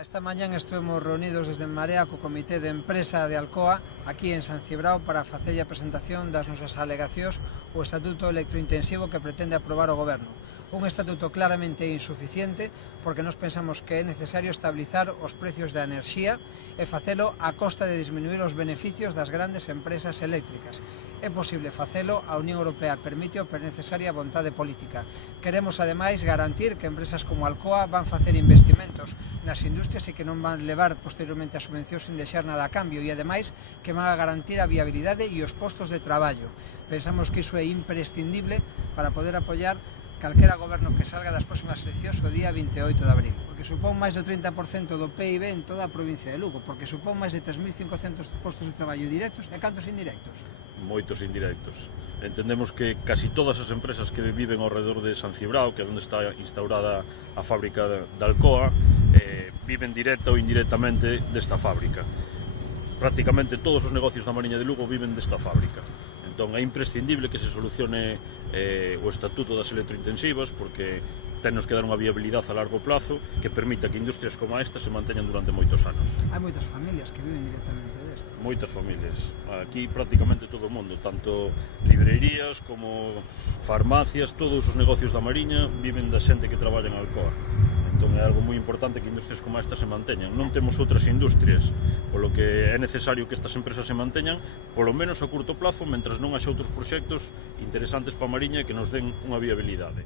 Esta mañán estuvemos reunidos desde Marea co Comité de Empresa de Alcoa aquí en San Cibrao para facer a presentación das nosas alegacións o Estatuto Electrointensivo que pretende aprobar o Goberno. Un estatuto claramente insuficiente porque nos pensamos que é necesario estabilizar os precios da enerxía e facelo a costa de disminuir os beneficios das grandes empresas eléctricas. É posible facelo, a Unión Europea permite pero é necesaria vontade política. Queremos ademais garantir que empresas como Alcoa van facer investimentos nas industrias e que non van levar posteriormente a subvencións sin deixar nada a cambio e ademais que van a garantir a viabilidade e os postos de traballo. Pensamos que iso é imprescindible para poder apoiar calquera goberno que salga das próximas eleccións o día 28 de abril, porque supón máis do 30% do PIB en toda a provincia de Lugo, porque supón máis de 3.500 postos de traballo directos e cantos indirectos? Moitos indirectos. Entendemos que casi todas as empresas que viven ao redor de San Cibrao, que é onde está instaurada a fábrica de Alcoa, viven directa ou indirectamente desta fábrica. Prácticamente todos os negocios da Mariña de Lugo viven desta fábrica. Entón é imprescindible que se solucione o estatuto das electrointensivas porque tennos que dar unha viabilidade a largo plazo que permita que industrias como esta se manteñan durante moitos anos. Hai moitas familias que viven directamente desto. Moitas familias. Aquí prácticamente todo o mundo, tanto librerías como farmacias, todos os negocios da Mariña viven da xente que traballa en Alcoa. Entón é algo moi importante que industrias como esta se manteñan. Non temos outras industrias, polo que é necesario que estas empresas se manteñan, polo menos a curto plazo, mentras non haxa outros proxectos interesantes para a Mariña e que nos den unha viabilidade.